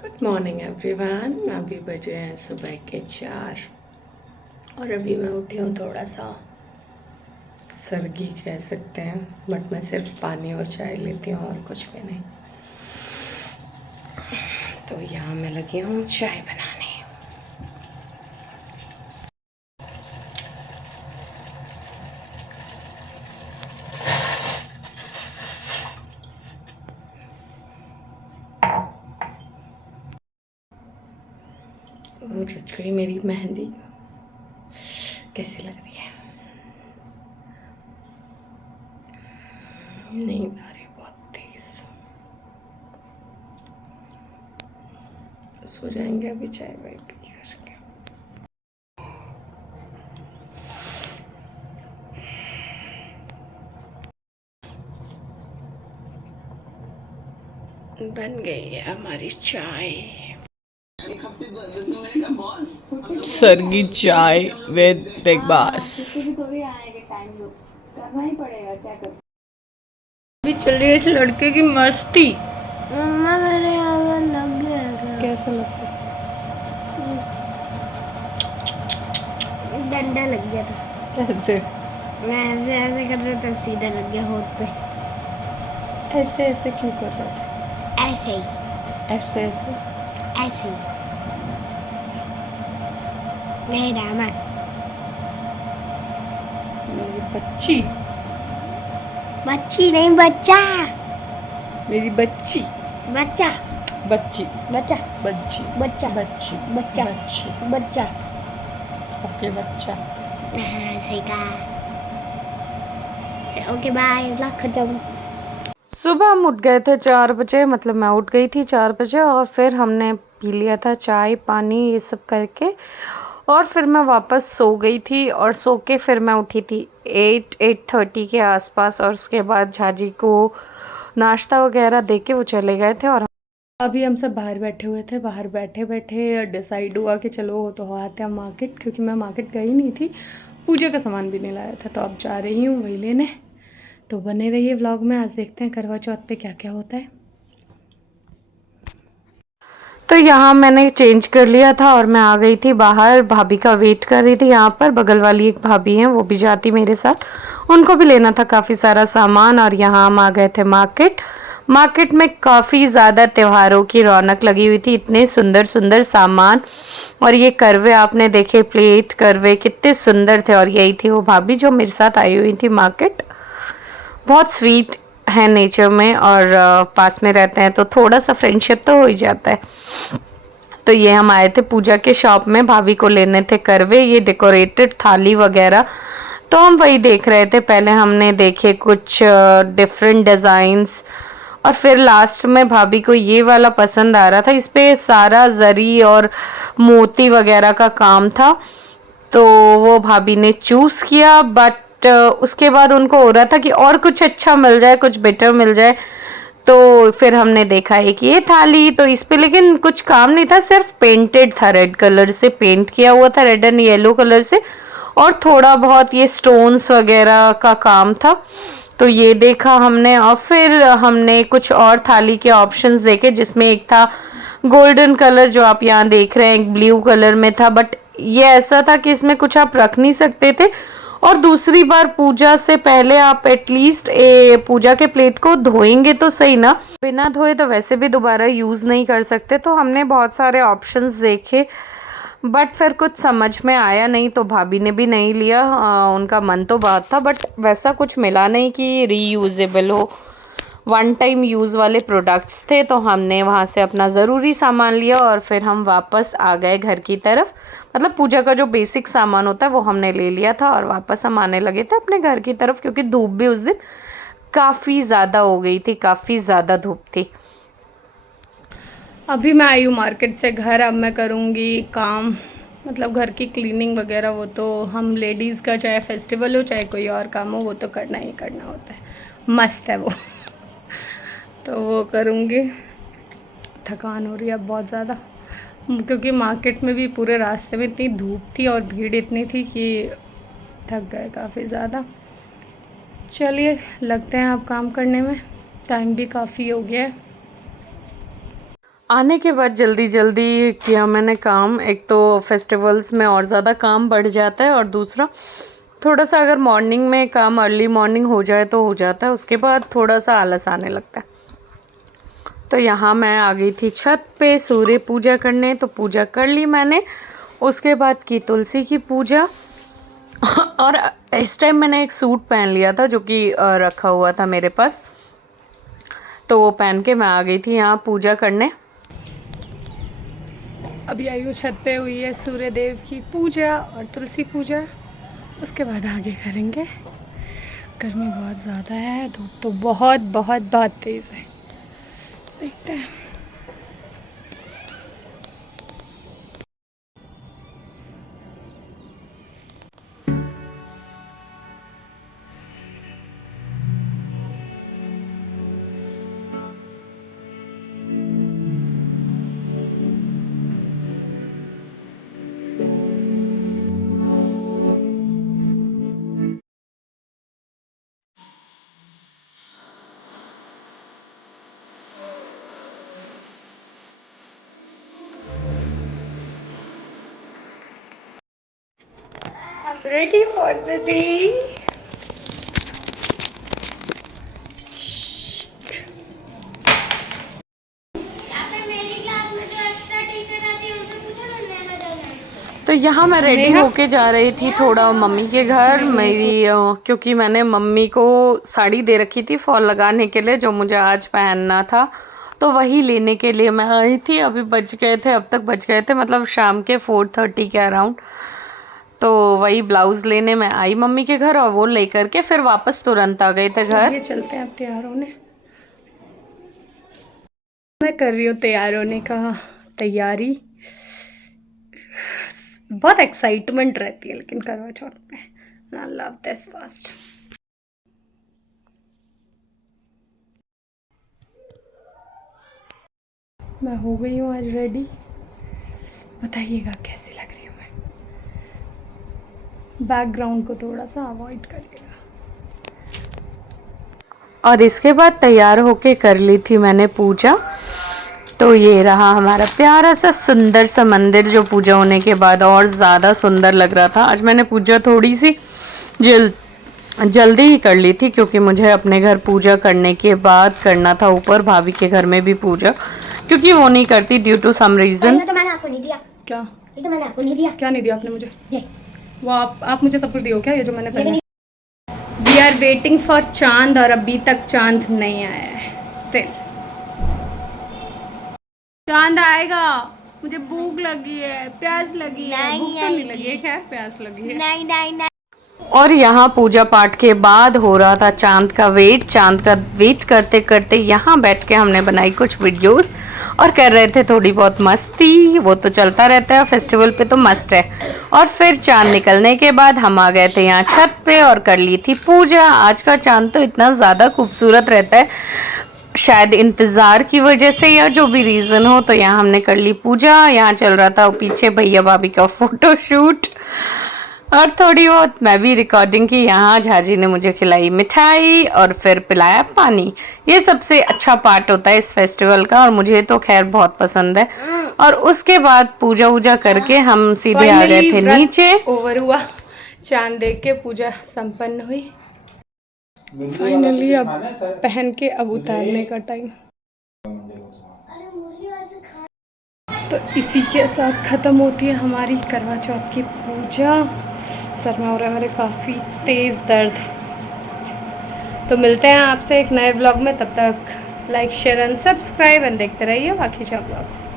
Good morning everyone. अभी बजे हैं सुबह के 4 और अभी मैं उठी हूँ थोड़ा सा सर्गी कह सकते हैं, बट मैं सिर्फ पानी और चाय लेती हूँ और कुछ भी नहीं। तो यहाँ मैं लगी हूँ चाय बनाने। और रच गई मेरी मेहंदी, कैसी लग रही है? नींद आ रही है बहुत तेज। सो जाएंगे अभी चाय वाय पी करके। बन गई है हमारी चाय, सर्गी चाय विद बिग बास। अभी चल रही है इस लड़के की मस्ती। मम्मा मेरे यहाँ लग गया था। कैसा लगता है? डंडा लग गया था। कैसे? मैं ऐसे ऐसे कर रहा था, सीधा लग गया होठ पे। ऐसे ऐसे क्यों कर रहा था? ऐसे ही ऐसे ऐसे ऐसे ही मेरा मन। मेरी बच्ची, बच्ची नहीं बच्चा, मेरी बच्ची, बच्चा बच्ची, बच्चा बच्ची, बच्चा बच्ची, बच्चा बच्ची। बच्चा। ओके बच्चा। हाँ सही कहा। ओके बाय, लॉक खत्म। सुबह हम उठ गए थे 4 बजे, मतलब मैं उठ गई थी 4 बजे और फिर हमने पी लिया था चाय पानी ये सब करके, और फिर मैं वापस सो गई थी और सो के फिर मैं उठी थी 8-8:30 के आसपास। और उसके बाद झाजी को नाश्ता वगैरह दे के वो चले गए थे और अभी हम सब बाहर बैठे हुए थे। बाहर बैठे बैठे डिसाइड हुआ कि चलो तो आते हैं मार्केट, क्योंकि मैं मार्केट गई नहीं थी, पूजा का सामान भी नहीं लाया था, तो अब जा रही हूँ वही लेने। तो बने रहिए व्लॉग में। आज देखते हैं करवा चौथ पे क्या क्या होता है। तो यहाँ मैंने चेंज कर लिया था और मैं आ गई थी बाहर, भाभी का वेट कर रही थी। यहाँ पर बगल वाली एक भाभी हैं, वो भी जाती मेरे साथ, उनको भी लेना था काफ़ी सारा सामान। और यहाँ हम आ गए थे मार्केट। मार्केट में काफ़ी ज़्यादा त्योहारों की रौनक लगी हुई थी, इतने सुंदर सुंदर सामान। और ये करवे आपने देखे, प्लेट करवे कितने सुंदर थे। और यही थी वो भाभी जो मेरे साथ आई हुई थी मार्केट। बहुत स्वीट है नेचर में, और पास में रहते हैं तो थोड़ा सा फ्रेंडशिप तो हो ही जाता है। तो ये हम आए थे पूजा के शॉप में, भाभी को लेने थे करवे, ये डेकोरेटेड थाली वगैरह। तो हम वही देख रहे थे। पहले हमने देखे कुछ डिफरेंट डिज़ाइंस, और फिर लास्ट में भाभी को ये वाला पसंद आ रहा था। इस पे सारा जरी और मोती वगैरह का काम था, तो वो भाभी ने चूज़ किया। बट उसके बाद उनको हो रहा था कि और कुछ अच्छा मिल जाए, कुछ बेटर मिल जाए। तो फिर हमने देखा एक ये थाली, तो इस पे लेकिन कुछ काम नहीं था, सिर्फ पेंटेड था, रेड कलर से पेंट किया हुआ था, रेड एंड येलो कलर से, और थोड़ा बहुत ये स्टोन्स वगैरह का काम था। तो ये देखा हमने, और फिर हमने कुछ और थाली के ऑप्शंस देखे, जिसमें एक था गोल्डन कलर जो आप यहाँ देख रहे हैं, एक ब्लू कलर में था, बट ये ऐसा था कि इसमें कुछ आप रख नहीं सकते थे। और दूसरी बार पूजा से पहले आप एटलीस्ट पूजा के प्लेट को धोएंगे तो सही ना, बिना धोए तो वैसे भी दोबारा यूज़ नहीं कर सकते। तो हमने बहुत सारे ऑप्शंस देखे, बट फिर कुछ समझ में आया नहीं, तो भाभी ने भी नहीं लिया। उनका मन तो बहुत था, बट वैसा कुछ मिला नहीं कि रीयूजेबल हो, वन टाइम यूज़ वाले प्रोडक्ट्स थे। तो हमने वहाँ से अपना ज़रूरी सामान लिया और फिर हम वापस आ गए घर की तरफ। मतलब पूजा का जो बेसिक सामान होता है वो हमने ले लिया था और वापस हम आने लगे थे अपने घर की तरफ, क्योंकि धूप भी उस दिन काफ़ी ज़्यादा हो गई थी, काफ़ी ज़्यादा धूप थी। अभी मैं आई हूँ मार्केट से घर। अब मैं करूँगी काम, मतलब घर की क्लीनिंग वगैरह। वो तो हम लेडीज़ का चाहे फेस्टिवल हो चाहे कोई और काम हो, वो तो करना ही करना होता है, मस्ट है वो। तो वो करूँगी। थकान हो रही है अब बहुत ज़्यादा, क्योंकि मार्केट में भी पूरे रास्ते में इतनी धूप थी और भीड़ इतनी थी कि थक गए काफ़ी ज़्यादा। चलिए लगते हैं आप काम करने में, टाइम भी काफ़ी हो गया है। आने के बाद जल्दी जल्दी किया मैंने काम। एक तो फेस्टिवल्स में और ज़्यादा काम बढ़ जाता है और दूसरा थोड़ा सा अगर मॉर्निंग में काम अर्ली मॉर्निंग हो जाए तो हो जाता है, उसके बाद थोड़ा सा आलस आने लगता है। तो यहाँ मैं आ गई थी छत पे सूर्य पूजा करने, तो पूजा कर ली मैंने। उसके बाद की तुलसी की पूजा और इस टाइम मैंने एक सूट पहन लिया था जो कि रखा हुआ था मेरे पास, तो वो पहन के मैं आ गई थी यहाँ पूजा करने। अभी आई हूँ छत पे, हुई है सूर्य देव की पूजा और तुलसी पूजा, उसके बाद आगे करेंगे। गर्मी बहुत ज़्यादा है, धूप तो बहुत बहुत बहुत तेज़ है। देखते हैं। I'm ready for the day. तो यहाँ मैं रेडी होके जा रही थी थोड़ा मम्मी के घर मेरी, क्योंकि मैंने मम्मी को साड़ी दे रखी थी फॉल लगाने के लिए जो मुझे आज पहनना था, तो वही लेने के लिए मैं आई थी। अभी बज गए थे, अब तक बज गए थे मतलब शाम के 4:30 के अराउंड। तो वही ब्लाउज़ लेने में आई मम्मी के घर और वो लेकर के फिर वापस तुरंत आ गए थे घर। चलते हैं अब तैयार होने। मैं कर रही हूँ तैयार होने का तैयारी। बहुत एक्साइटमेंट रहती है लेकिन करवा चौथ पे। I love this fast. मैं हो गई हूँ आज रेडी। बताइएगा कैसी लग रही हूँ मैं। बैकग्राउंड को थोड़ा सा अवॉइड करिएगा। और इसके बाद तैयार होके कर ली थी मैंने पूजा। तो ये रहा हमारा प्यारा सा सुंदर सा मंदिर जो पूजा होने के बाद और ज़्यादा सुंदर लग रहा था। आज मैंने पूजा थोड़ी सी जल्दी ही कर ली थी क्योंकि मुझे अपने घर पूजा करने के बाद करना था ऊपर भाभी के घर में भी पूजा, क्योंकि वो नहीं करती ड्यू टू सम रीज़न। तो मैंने आपको नहीं दिया। क्या? ये तो मैंने आपको नहीं दिया। क्या नहीं दिया आपने मुझे? ये वो आप मुझे सब कुछ दियो क्या, ये जो मैंने पहना? वी आर वेटिंग फॉर चांद और अभी तक चांद नहीं आया है। स्टिल चांद आएगा। मुझे भूख लगी है, प्यास लगी है। भूख तो नहीं लगी है, खैर प्यास लगी है। नहीं। और यहाँ पूजा पाठ के बाद हो रहा था चांद का वेट करते करते यहाँ बैठ के हमने बनाई कुछ वीडियोस और कर रहे थे थोड़ी बहुत मस्ती। वो तो चलता रहता है, फेस्टिवल पे तो मस्त है। और फिर चांद निकलने के बाद हम आ गए थे यहाँ छत पे और कर ली थी पूजा। आज का चांद तो इतना ज़्यादा खूबसूरत रहता है, शायद इंतज़ार की वजह से या जो भी रीज़न हो। तो यहाँ हमने कर ली पूजा। यहाँ चल रहा था पीछे भैया भाभी का फ़ोटोशूट और थोड़ी बहुत मैं भी रिकॉर्डिंग की। यहाँ झाजी ने मुझे खिलाई मिठाई और फिर पिलाया पानी। ये सबसे अच्छा पार्ट होता है इस फेस्टिवल का और मुझे तो खैर बहुत पसंद है। और उसके बाद पूजा वूजा करके हम सीधे आ गए थे नीचे। ओवर हुआ, चांद देख के पूजा संपन्न हुई। फाइनली अब पहन के अब उतारने का टाइम। तो इसी के साथ ख़त्म होती है हमारी करवा चौथ की पूजा। सर में हो रहा है मेरे काफ़ी तेज़ दर्द। तो मिलते हैं आपसे एक नए ब्लॉग में, तब तक like share and subscribe and देखते रहिए बाकी ब्लॉग्स।